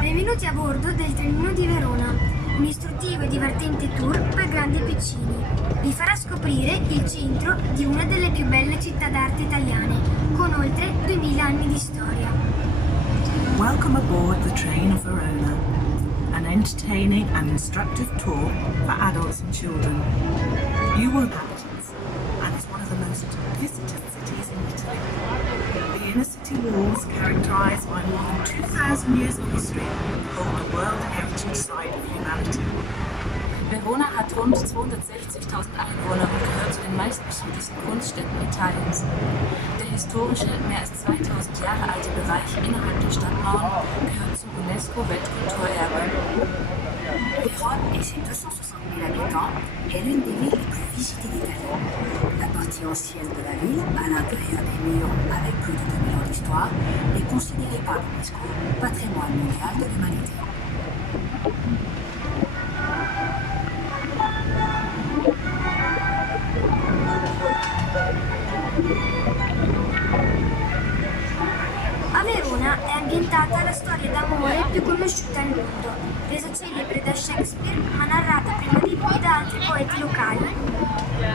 Benvenuti a bordo del trenino di Verona, un istruttivo e divertente tour per grandi e piccini. Vi farà scoprire il centro di una delle più belle città d'arte italiane, con oltre 2000 anni di storia. Welcome aboard the train of Verona, an entertaining and instructive tour for adults and children. You will inhabitants, and it's one of the most visited cities in Italy. The inner city walls, characterized by more than 2,000 years of history, hold the World Heritage Site of humanity. Verona hat rund 260.000 Einwohner und gehört zu den meistbesuchtesten Kunststätten Italiens. Der historische, mehr als 2000 Jahre alte Bereich innerhalb der Stadtmauern gehört zum UNESCO-Weltkulturerbe. Vérone et ses 260 000 habitants est l'une des villes les plus visitées d'Italie. La partie ancienne de la ville, à l'intérieur des murs avec plus de 2000 ans d'histoire, est considérée par l'UNESCO patrimoine mondial de l'humanité. A Verona è ambientata la storia d'amore più conosciuta al mondo, resa celebre da Shakespeare ma narrata prima di lui da altri poeti locali.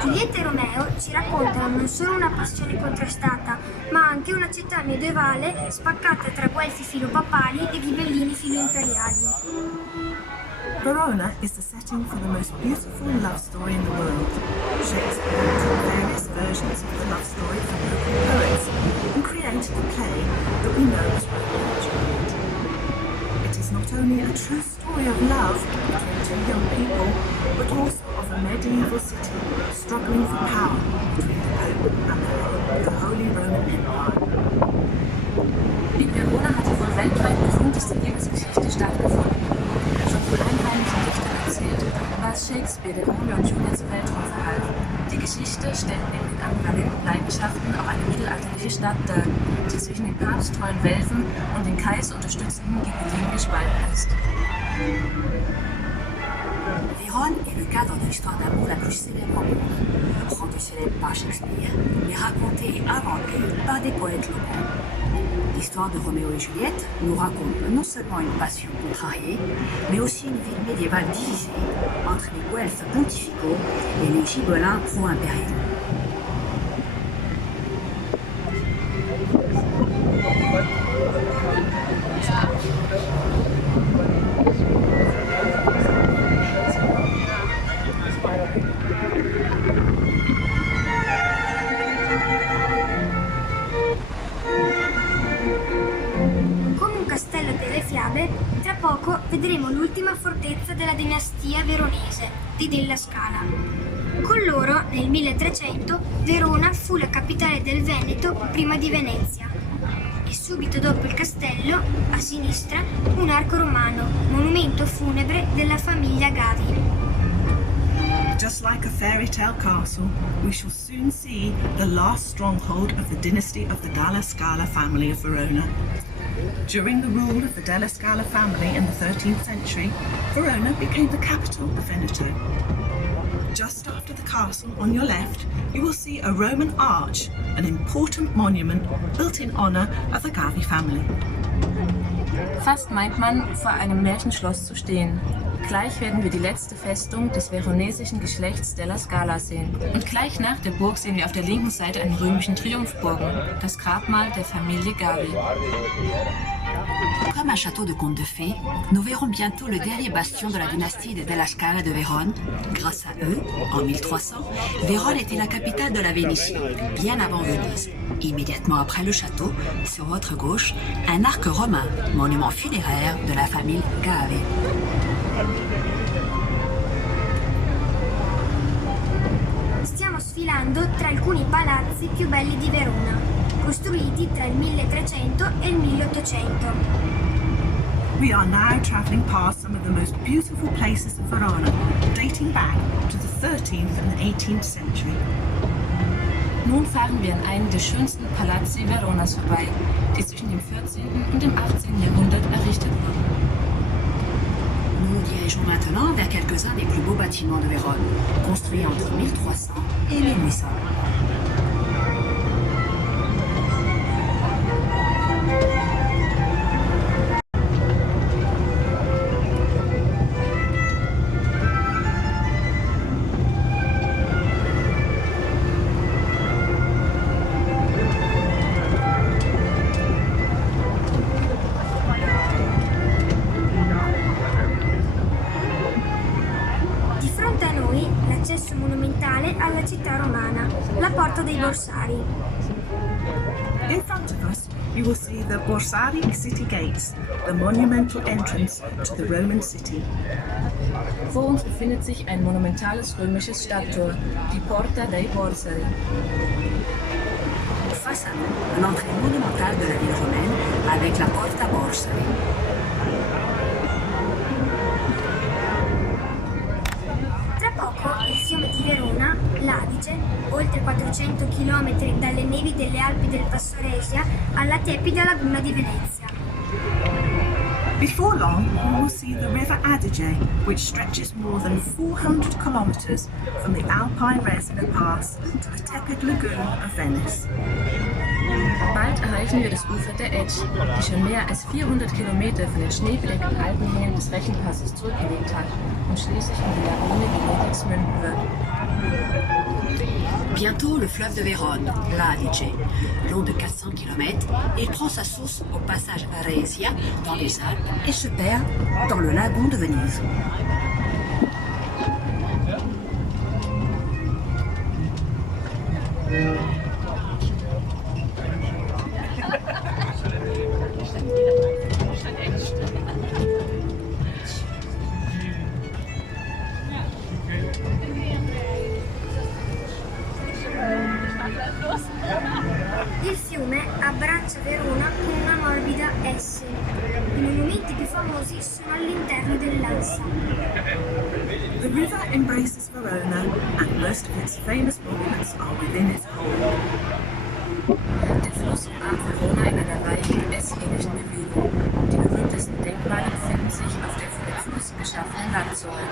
Giulietta e Romeo ci raccontano non solo una passione contrastata, ma anche una città medievale spaccata tra guelfi filopapali e ghibellini filoimperiali. Verona is the setting for the most beautiful love story in the world. Shakespeare took various versions of the love story from local poets and created the play that we know as Romeo and Juliet. It is not only a true story of love between two young people, but also of a medieval city struggling for power between the Pope and the Holy Roman Empire. In Verona hat die wohl weltweit berühmteste Liebesgeschichte stattgefunden. Schon von einheimischen Dichtern erzählt, war es Shakespeare, der Romeo und Juliet zur Weltruhe verhalf. Die Geschichte stellt neben den ambivalenten Leidenschaften auch eine mittelalterliche Stadt dar, die zwischen den papsttreuen Welfen und den Kaiser unterstützenden Ghibellinen gespalten ist. Vérone est le cadre de l'histoire d'amour la plus célèbre au monde. Rendue célèbre par Shakespeare, mais racontée et inventée par des poètes locaux. L'histoire de Roméo et Juliette nous raconte non seulement une passion contrariée, mais aussi une ville médiévale divisée entre les guelfes pontificaux et les gibelins pro-impériaux. Tra poco vedremo l'ultima fortezza della dinastia veronese, di Della Scala. Con loro, nel 1300, Verona fu la capitale del Veneto prima di Venezia. E subito dopo il castello, a sinistra, un arco romano, monumento funebre della famiglia Gavi. Just like a fairy tale castle, we shall soon see the last stronghold of the dynasty of the Dalla Scala family of Verona. During the rule of the Della Scala family in the 13th century, Verona became the capital of Veneto. Just after the castle, on your left, you will see a Roman arch, an important monument built in honor of the Gavi family. Fast meint man, vor einem Märchenschloss zu stehen. Gleich werden wir die letzte Festung des veronesischen Geschlechts Della Scala sehen. Und gleich nach der Burg sehen wir auf der linken Seite einen römischen Triumphbogen, das Grabmal der Familie Gavi. Comme un château de contes de fées, nous verrons bientôt le dernier bastion de la dynastie des Della Scala de Vérone. Grâce à eux, en 1300, Vérone était la capitale de la Vénétie, bien avant Venise. Immédiatement après le château, sur votre gauche, un arc romain, monument funéraire de la famille Gavi. Stiamo sfilando tra alcuni palazzi più belli di Verona. costruiti tra il 1300 e il 1800. We are now travelling past some of the most beautiful places of Verona, dating back to the 13th and 18th century. Nun fahren wir an einen der schönsten Palazzi Veronas vorbei, die zwischen dem 14. und dem 18. Jahrhundert errichtet wurden. Nous nous dirigeons maintenant vers quelques-uns des plus beaux bâtiments de Vérone, construits entre 1300 et 1800. L'accesso monumentale alla città romana, la Porta dei Borsari. In front of us, you will see the Borsari city gates, the monumental entrance to the Roman city. Vor uns befindet sich ein monumentales römisches Stadttor, die Porta dei Borsari. Face à nous, l'entrée monumentale de la ville romaine avec la Porta Borsari. Il fiume di Verona, l'Adige, oltre 400 km dalle nevi delle Alpi del Passo Resia alla tepida laguna di Venezia. Before long, we will see the River Adige, which stretches more than 400 kilometers from the Alpine Resina Pass to the tepid lagoon of Venice. Bald erreichen wir das Ufer der Etsch, die schon mehr als 400 Kilometer von den schneebedeckten Alpenhängen des Rechenpasses zurückgelegt hat und schließlich in die Lagune Venedigs münden wird. Bientôt, le fleuve de Vérone, l'Adige, long de 400 km, il prend sa source au passage Resia dans les Alpes et se perd dans le lagon de Venise. Il fiume abbraccia Verona con una morbida S. I monumenti più famosi sono all'interno dell'Ansa. The river embraces Verona and most of its famous monuments are within its hold. Der Fluss umarmt Verona in einer weichen, S-ähnlichen Bewegung. Die berühmtesten Denkmale befinden sich auf der von dem Fluss geschaffenen Landsäule.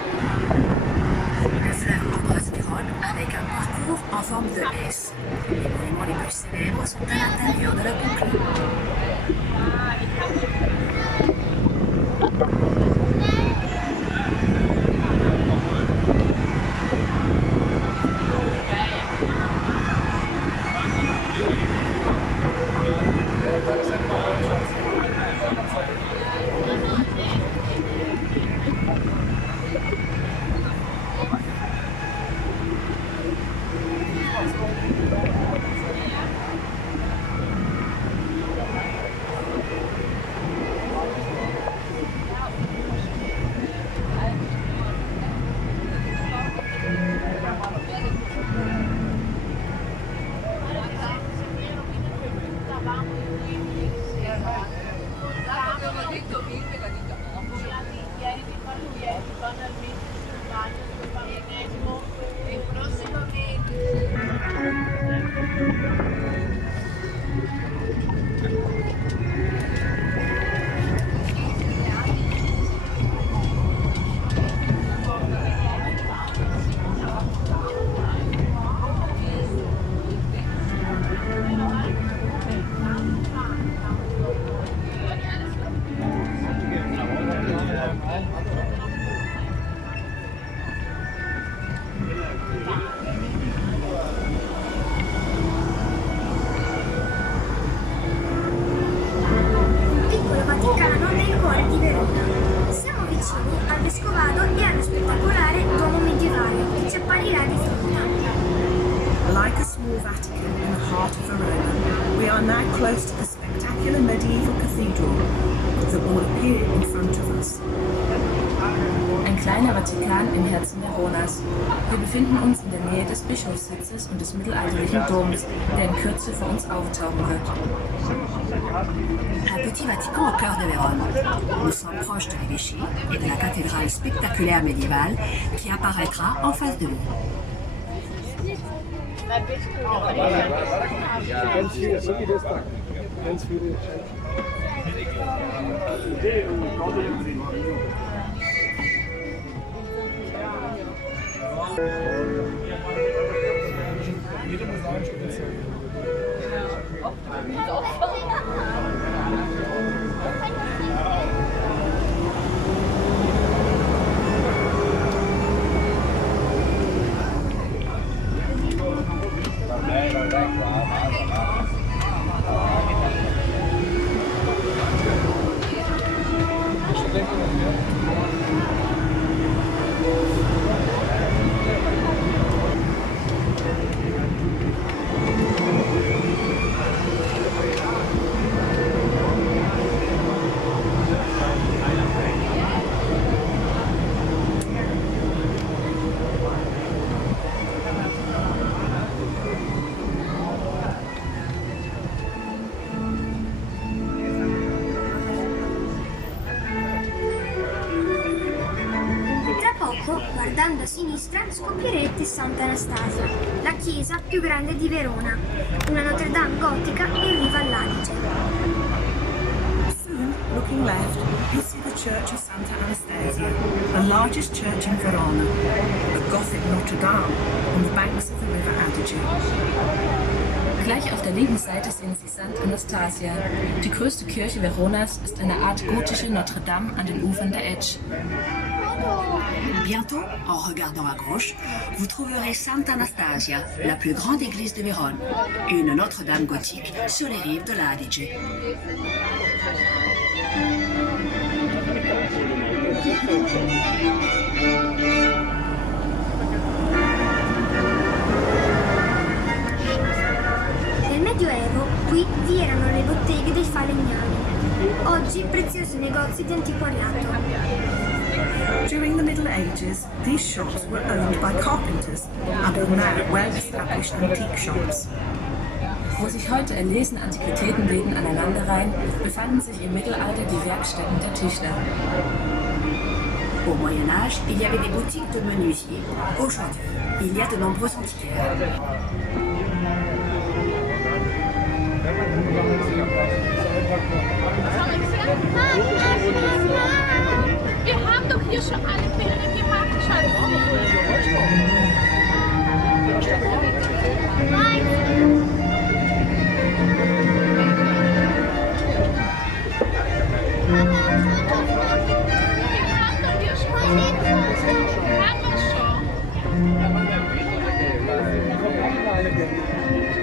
Le fleuve embrasse Vérone avec un parcours en forme de S. Les monuments les plus célèbres sont à l'intérieur de la boucle. Vescovado e allo spettacolare Duomo medievale che ci apparirà di fronte. Like a small Vatican in the heart of Verona, we are now close to the spectacular medieval cathedral that will appear in front of us. Ein kleiner kleine Vatikan im Herzen Veronas. Wir befinden uns in der Nähe des Bischofssitzes und des mittelalterlichen Doms, der in Kürze für uns auftauchen wird. Un petit Vatican au cœur de Vérone. Nous sommes proches de l'évêché et de la cathédrale spectaculaire médiévale qui apparaîtra en face de nous. Guardando a sinistra scoprirete Santa Anastasia, la chiesa più grande di Verona, una Notre Dame gotica in riva all'Adige. Soon, looking left, you'll see the Church of Santa Anastasia, the largest church in Verona, a Gothic Notre Dame on the banks of the River Adige. Gleich auf der linken Seite sehen Sie Santa Anastasia. Die größte Kirche Veronas ist eine Art gotische Notre Dame an den Ufern der Etsch. Bientôt, en regardant à gauche, vous trouverez Santa Anastasia, la plus grande église de Vérone, une Notre-Dame gothique sur les rives de l'Adige. Nel Medioevo qui vi erano le botteghe dei falegnami, oggi preziosi negozi di antiquariato. During the Middle Ages, these shops were owned by carpenters and are now well-established antique shops. Wo sich heute erlesene Antiquitätenläden aneinanderreihen, befanden sich im Mittelalter die Werkstätten der Tischler. Au Moyen-Âge, il y avait des boutiques de menuisiers. Aujourd'hui, il y a de nombreux antiquaires. Wir haben doch hier schon alle Bilder gemacht,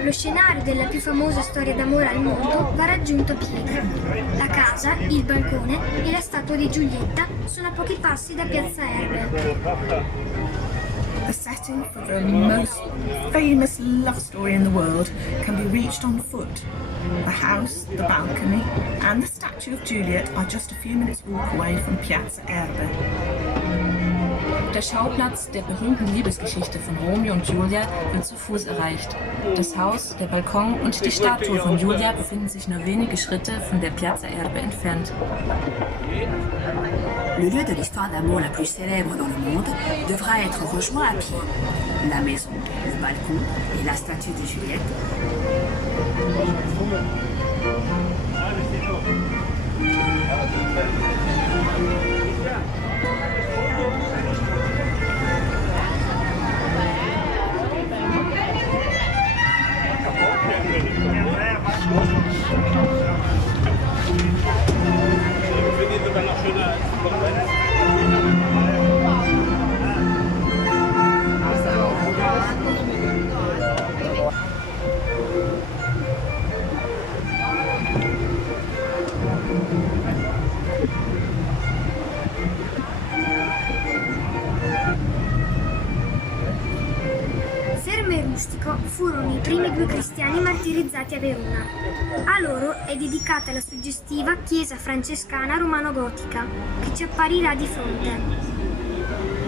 Lo scenario della più famosa storia d'amore al mondo va raggiunto a piedi. La casa, il balcone e la statua di Giulietta sono a pochi passi da Piazza Erbe. The setting for the most famous love story in the world can be reached on foot. The house, the balcony, and the statue of Juliet are just a few minutes walk away from Piazza Erbe. Der Schauplatz der berühmten Liebesgeschichte von Romeo und Julia wird zu Fuß erreicht. Das Haus, der Balkon und die Statue von Julia befinden sich nur wenige Schritte von der Piazza Erbe entfernt. Le lieu de l'histoire d'amour la plus célèbre dans le monde devra être rejoint à pied. La maison, le balcon et la statue de Juliette. Fermo e rustico furono i primi due cristiani martirizzati a Verona. A loro è dedicata la suggestiva chiesa francescana romano-gotica, che ci apparirà di fronte.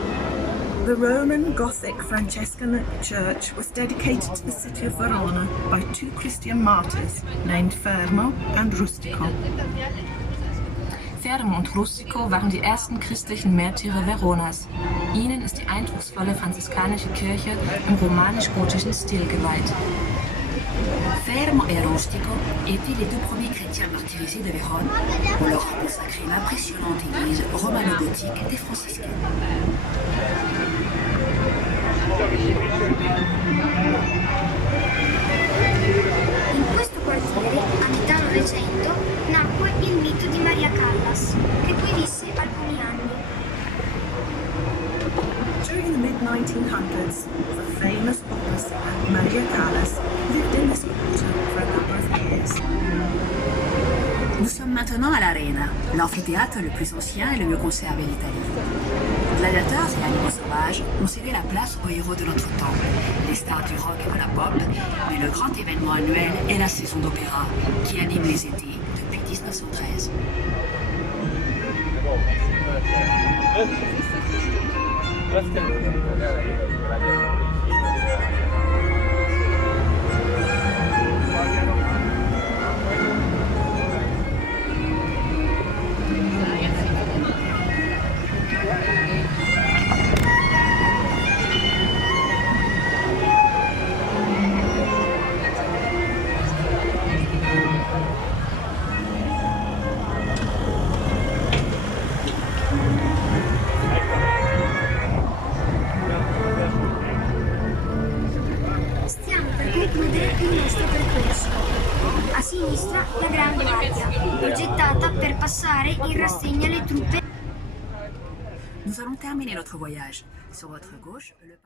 The Roman Gothic Franciscan church was dedicated to the city of Verona by two Christian martyrs named Fermo and Rustico. Fermo und Rustico waren die ersten christlichen Märtyrer Veronas. Ihnen ist die eindrucksvolle franziskanische Kirche im romanisch-gotischen Stil geweiht. Fermo et Rustico étaient les deux premiers chrétiens martyrisés de Vérone. On leur a consacré l'impressionnante église romano-gothique des franciscains. In questo quartiere, a metà Novecento, nacque il mito di Maria Callas, che qui visse alcuni anni. During the mid-1900s, the famous opera singer Maria Callas lived in this quarter for a number of years. Nous sommes maintenant à l'Arena, l'amphithéâtre le plus ancien et le mieux conservé d'Italie. Gladiateurs et animaux sauvages ont cédé la place aux héros de notre temps, les stars du rock et de la pop, mais le grand événement annuel est la saison d'opéra, qui anime les étés depuis 1913. Stiamo per concludere il nostro percorso. A sinistra la Gran Guardia, progettata per passare in rassegna le truppe. Nous allons terminer notre voyage. Sur votre gauche, le...